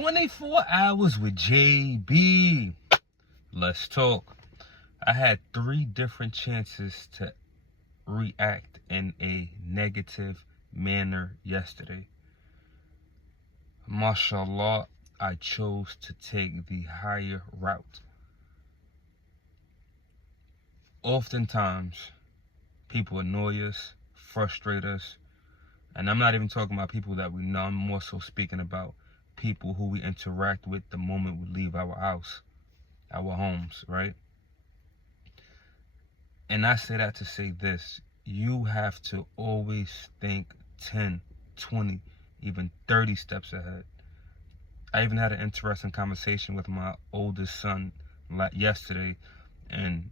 24 hours with JB. Let's talk. I had 3 different chances to react in a negative manner yesterday. Mashallah, I chose to take the higher route. Oftentimes, people annoy us, frustrate us, and I'm not even talking about people that we know. I'm more so speaking about people who we interact with the moment we leave our house, our homes, right? And I say that to say this: you have to always think 10, 20, even 30 steps ahead. I even had an interesting conversation with my oldest son yesterday, and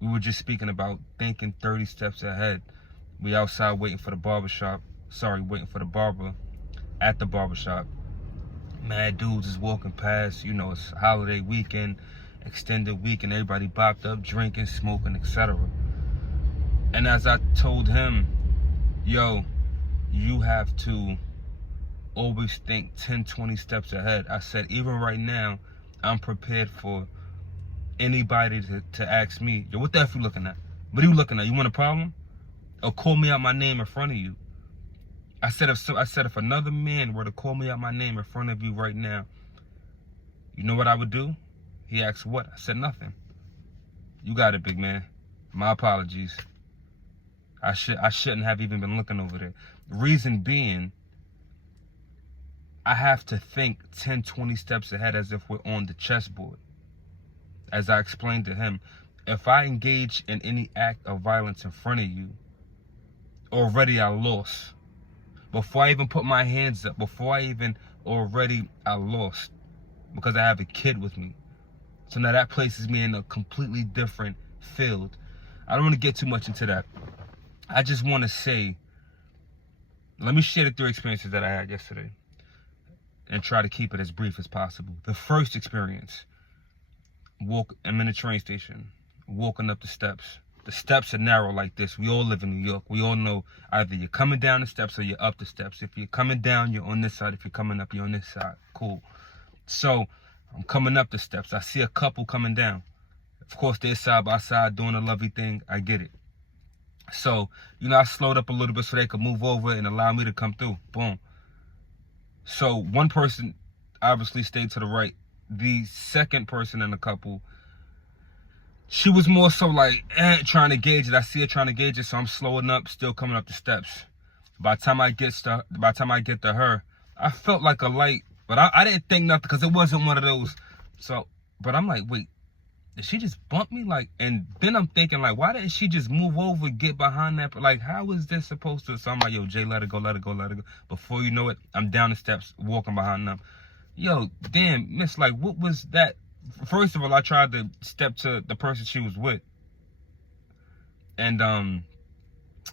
we were just speaking about thinking 30 steps ahead. We outside waiting for the barber at the barbershop. Mad dudes is walking past, it's holiday weekend, extended weekend, everybody bopped up, drinking, smoking, etc. And as I told him, yo, you have to always think 10, 20 steps ahead. I said, even right now, I'm prepared for anybody to ask me, yo, what the F you looking at? What are you looking at? You want a problem? Or call me out my name in front of you. I said if another man were to call me out my name in front of you right now, you know what I would do? He asked what? I said nothing. You got it, big man. My apologies. I shouldn't have even been looking over there. Reason being, I have to think 10, 20 steps ahead as if we're on the chessboard. As I explained to him, if I engage in any act of violence in front of you, already I lost. Before I even put my hands up, I lost. Because I have a kid with me. So now that places me in a completely different field. I don't want to get too much into that. I just want to say, let me share the 3 experiences that I had yesterday and try to keep it as brief as possible. The first experience, I'm in a train station, walking up the steps. The steps are narrow like this. We all live in New York. We all know either you're coming down the steps or you're up the steps. If you're coming down, you're on this side. If you're coming up, you're on this side. Cool. So I'm coming up the steps. I see a couple coming down. Of course, they're side by side doing a lovely thing. I get it. So, I slowed up a little bit so they could move over and allow me to come through. Boom. So one person obviously stayed to the right. The second person in the couple, she was more so like trying to gauge it. I see her trying to gauge it, so I'm slowing up, still coming up the steps. By the time I get to her, I felt like a light, but I didn't think nothing because it wasn't one of those. So, but I'm like, wait, did she just bump me? And then I'm thinking why didn't she just move over, get behind that? How is this supposed to? So I'm like, yo, Jay, let it go. Before you know it, I'm down the steps, walking behind them. Yo, damn, miss, what was that? First of all, I tried to step to the person she was with. And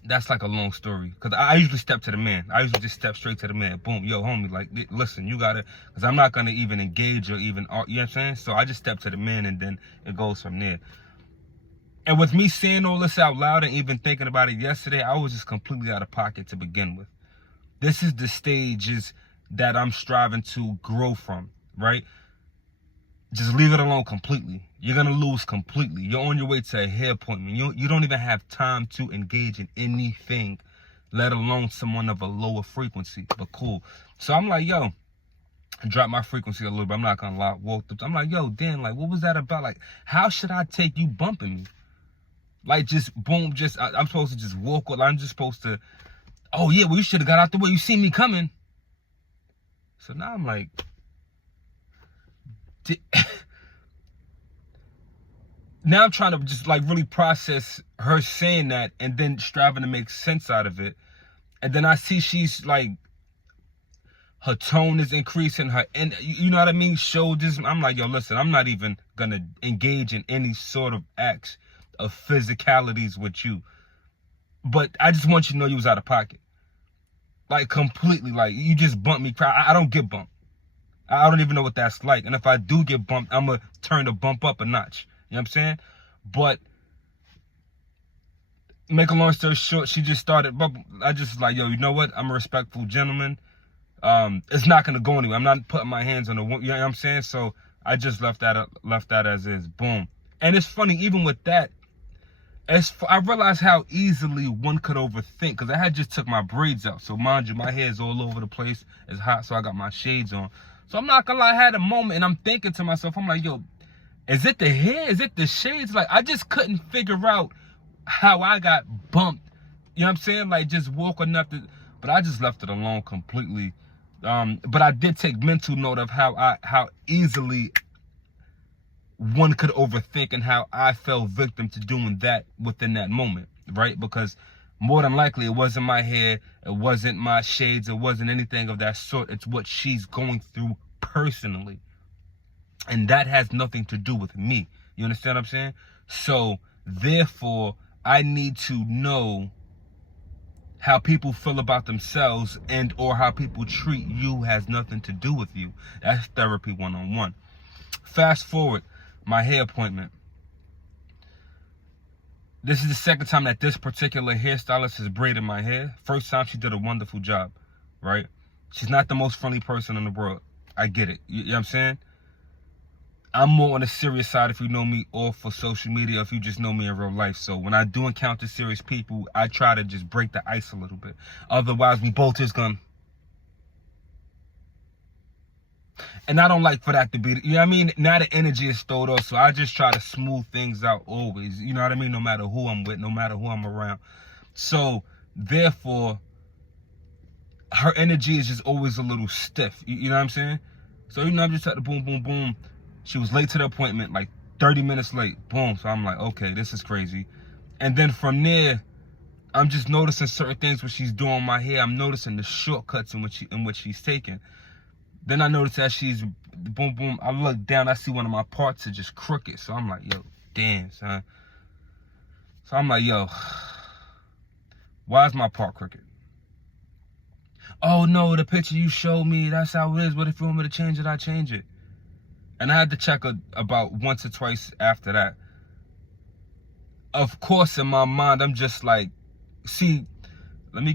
that's a long story. Because I usually step to the man. I usually just step straight to the man. Boom, yo, homie, listen, you got to, because I'm not going to even engage or even, you know what I'm saying? So I just step to the man and then it goes from there. And with me saying all this out loud and even thinking about it yesterday, I was just completely out of pocket to begin with. This is the stages that I'm striving to grow from, right? Just leave it alone completely. You're going to lose completely. You're on your way to a hair appointment. You don't even have time to engage in anything, let alone someone of a lower frequency. But cool. So I'm like, yo, drop my frequency a little bit. I'm not going to lie. I'm like, yo, Dan, what was that about? How should I take you bumping me? Just boom, I'm supposed to just walk. I'm just supposed to, oh, yeah, well, you should have got out the way. You see me coming. So now I'm like, now I'm trying to just really process her saying that and then striving to make sense out of it. And then I see she's her tone is increasing, and you know what I mean? Shoulders. I'm like, yo, listen, I'm not even gonna engage in any sort of acts of physicalities with you. But I just want you to know you was out of pocket. Completely, you just bumped me. I don't get bumped. I don't even know what that's like. And if I do get bumped, I'm going to turn the bump up a notch. You know what I'm saying? But make a long story short, she just started. I just yo, you know what? I'm a respectful gentleman. it's not gonna go anywhere. I'm not putting my hands on the, you know what I'm saying? So I just left that as is. Boom. And it's funny, even with that, I realized how easily one could overthink, because I had just took my braids out. So mind you, my hair is all over the place. It's hot, so I got my shades on. So I'm not gonna lie, I had a moment and I'm thinking to myself, I'm like, yo, is it the hair? Is it the shades? Like, I just couldn't figure out how I got bumped. You know what I'm saying? Like, just walking up to, but I just left it alone completely. But I did take mental note of how easily one could overthink and how I fell victim to doing that within that moment, right? Because more than likely, it wasn't my hair, it wasn't my shades, it wasn't anything of that sort. It's what she's going through personally. And that has nothing to do with me. You understand what I'm saying? So, therefore, I need to know how people feel about themselves and or how people treat you has nothing to do with you. That's therapy 101. Fast forward, my hair appointment. This is the second time that this particular hairstylist has braided my hair. First time, she did a wonderful job, right? She's not the most friendly person in the world. I get it. You know what I'm saying? I'm more on the serious side if you know me, or for social media if you just know me in real life. So when I do encounter serious people, I try to just break the ice a little bit. Otherwise, we both just gonna... And I don't like for that to be, you know what I mean? Now the energy is stowed off, so I just try to smooth things out always. You know what I mean? No matter who I'm with, no matter who I'm around. So, therefore, her energy is just always a little stiff. You know what I'm saying? So, you know, I'm just at the boom, boom, boom. She was late to the appointment, like 30 minutes late. Boom. So I'm like, okay, this is crazy. And then from there, I'm just noticing certain things when she's doing my hair. I'm noticing the shortcuts in which she's taking. Then I noticed that she's boom, boom. I look down, I see one of my parts are just crooked. So I'm like, yo, damn, son. So I'm like, yo, why is my part crooked? Oh, no, the picture you showed me, that's how it is. What if you want me to change it? I change it. And I had to check about once or twice after that. Of course, in my mind, I'm just like, see, let me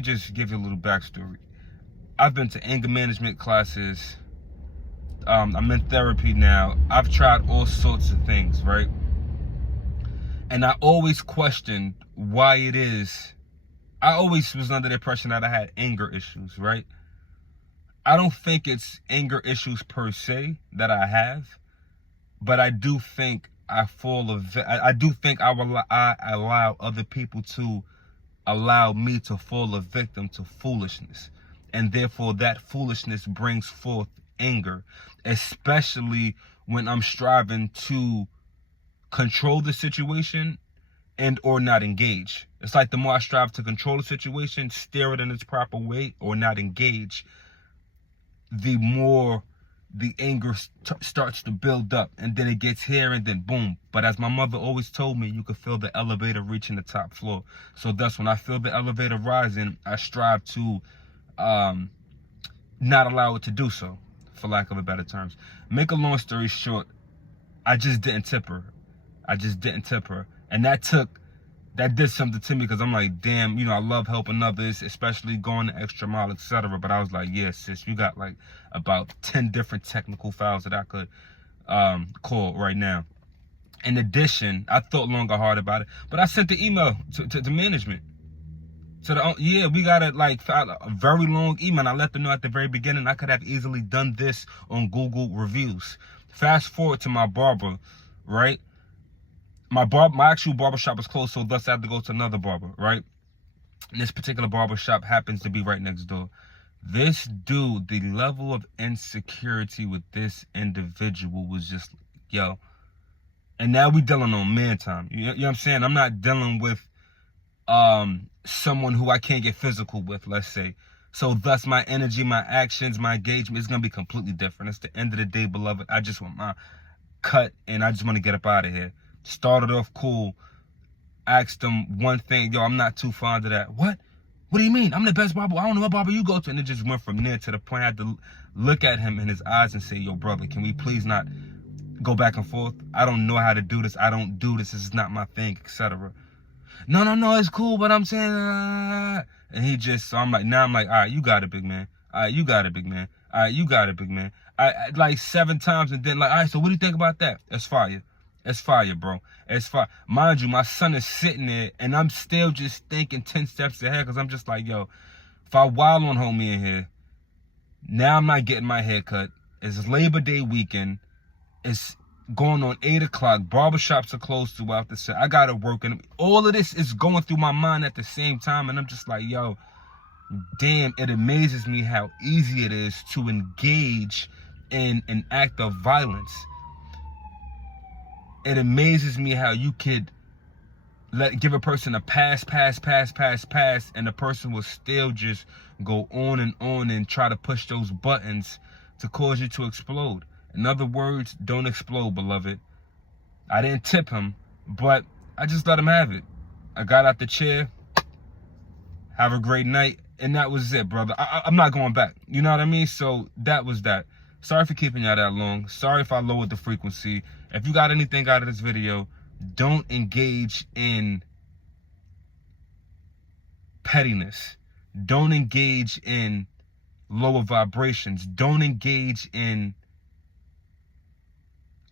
just give you a little backstory. I've been to anger management classes. I'm in therapy now. I've tried all sorts of things, right? And I always questioned why it is. I always was under the impression that I had anger issues, right? I don't think it's anger issues per se that I have, but I do think I allow other people to allow me to fall a victim to foolishness. And therefore that foolishness brings forth anger, especially when I'm striving to control the situation and or not engage. It's like the more I strive to control the situation, steer it in its proper way, or not engage, the more the anger starts to build up, and then it gets here and then boom. But as my mother always told me, you can feel the elevator reaching the top floor. So thus, when I feel the elevator rising, I strive to not allow it to do so, for lack of a better terms. Make a long story short, I just didn't tip her. And that did something to me, because I'm like, damn, you know, I love helping others, especially going the extra mile, etc. But I was like, yeah, sis, you got like about 10 different technical files that I could call right now. In addition, I thought long and hard about it, but I sent the email to management. So yeah, we got a very long email. And I let them know at the very beginning I could have easily done this on Google reviews. Fast forward to my barber, right? My actual barbershop is closed, so thus I had to go to another barber, right? And this particular barbershop happens to be right next door. This dude, the level of insecurity with this individual was just, yo. And now we dealing on man time. You know what I'm saying? I'm not dealing with someone who I can't get physical with, let's say. So thus my energy, my actions, my engagement is going to be completely different. It's the end of the day, beloved. I just want my cut and I just want to get up out of here. Started off cool. Asked them one thing. Yo, I'm not too fond of that. What? What do you mean? I'm the best barber. I don't know what barber you go to. And it just went from there to the point I had to look at him in his eyes and say, yo, brother, can we please not go back and forth? I don't know how to do this. I don't do this. This is not my thing, etc. No, it's cool, but I'm saying, and he just, so I'm like, now I'm like, all right, you got it, big man. All right, you got it, big man. All right, you got it, big man. I like 7 times, and then like, all right, so what do you think about that? That's fire. It's fire, bro. It's fire. Mind you, my son is sitting there, and I'm still just thinking 10 steps ahead, because I'm just like, yo, if I wild on homie in here, now I'm not getting my hair cut. It's Labor Day weekend. It's going on 8 o'clock. Barbershops are closed throughout the city. I got to work, and all of this is going through my mind at the same time, and I'm just like, yo, damn, it amazes me how easy it is to engage in an act of violence. It amazes me how you could give a person a pass, and the person will still just go on and try to push those buttons to cause you to explode. In other words, don't explode, beloved. I didn't tip him, but I just let him have it. I got out the chair. Have a great night. And that was it, brother. I'm not going back. You know what I mean? So that was that. Sorry for keeping y'all that long. Sorry if I lowered the frequency. If you got anything out of this video, don't engage in pettiness. Don't engage in lower vibrations. Don't engage in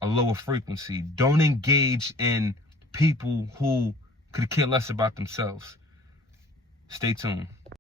a lower frequency. Don't engage in people who could care less about themselves. Stay tuned.